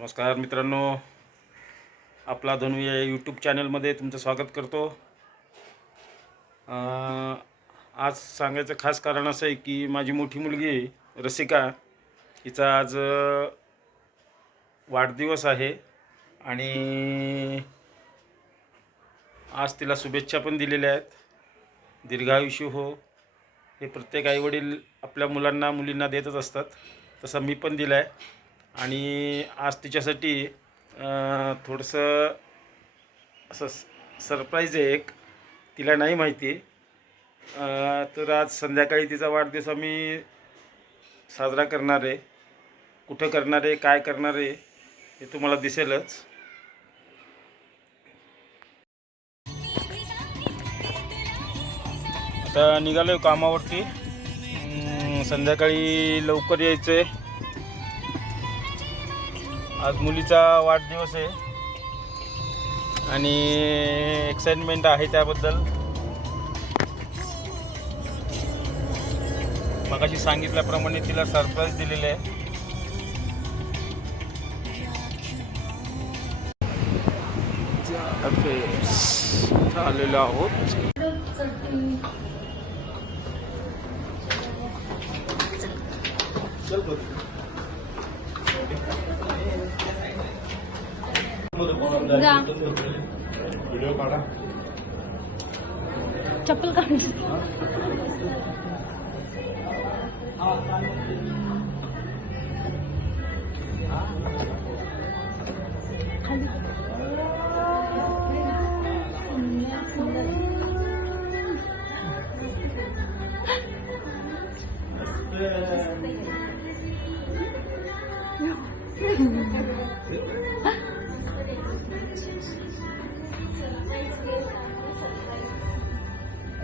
नमस्कार मित्रांनो. आपला धनु या यूट्यूब चॅनलमध्ये तुमचं स्वागत करतो. आज सांगायचं खास कारण असं आहे की माझी मोठी मुलगी रसिका. हिचा आज वाढदिवस आहे आणि आज तिला शुभेच्छा पण दिलेल्या आहेत. दीर्घायुष्य हो हे प्रत्येक आईवडील आपल्या मुलांना मुलींना देतच असतात. तसं मी पण दिला आहे आणि आज तिच्यासाठी थोडंसं असं सरप्राईज आहे एक. तिला नाही माहिती. तर आज संध्याकाळी तिचा वाढदिवस आम्ही साजरा करणार आहे. कुठं करणार आहे काय करणार आहे हे तुम्हाला दिसेलच. आता निघालो कामावरती. संध्याकाळी लवकर यायचं आहे आज मुलीचा वाढदिवस आहे. आणि एक्साइटमेंट आहे त्याबद्दल. मगाशी सांगितल्याप्रमाणे तिला सरप्राईज दिलेलं आहे. आलेलो आहोत. जा चप्पल काढ चला तू पण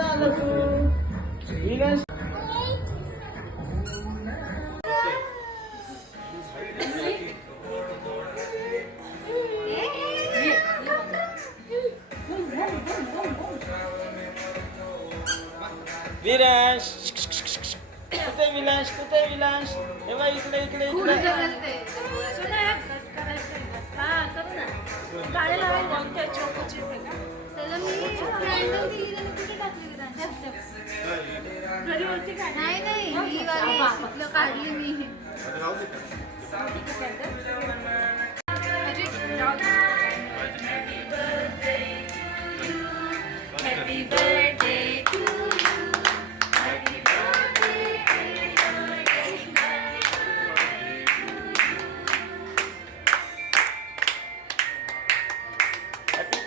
आला तू विलास विलास कुठे विलास कुठे विलास हे बघ इकडे इकडे इकडे नाही नाही ही वाली इथलं काढली मी.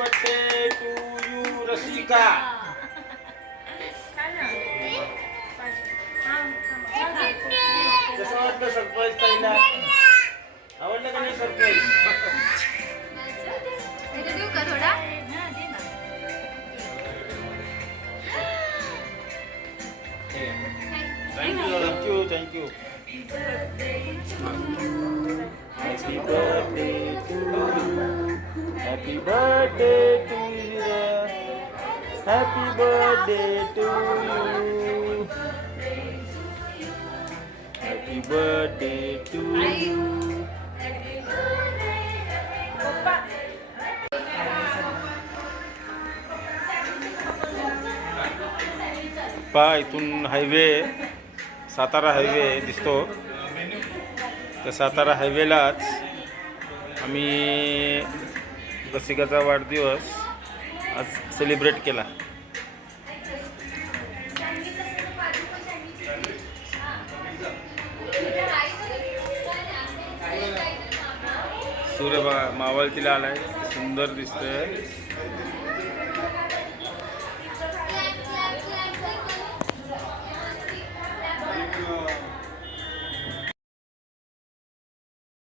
बर्थडे टू यू रसिका कसं वाटलं सरप्राईज ताईला आवडलं का नाही सरप्राईज देऊ का थोडा thank you thank you happy birthday to happy birthday to happy birthday to you happy birthday to you पा इथून हायवे सातारा हायवे दिसतो त्या सातारा हायवेलाच आम्ही रसिकाचा वाढदिवस आज सेलिब्रेट केला. सूर्य मावळ तिला आलाय. सुंदर दिसतंय.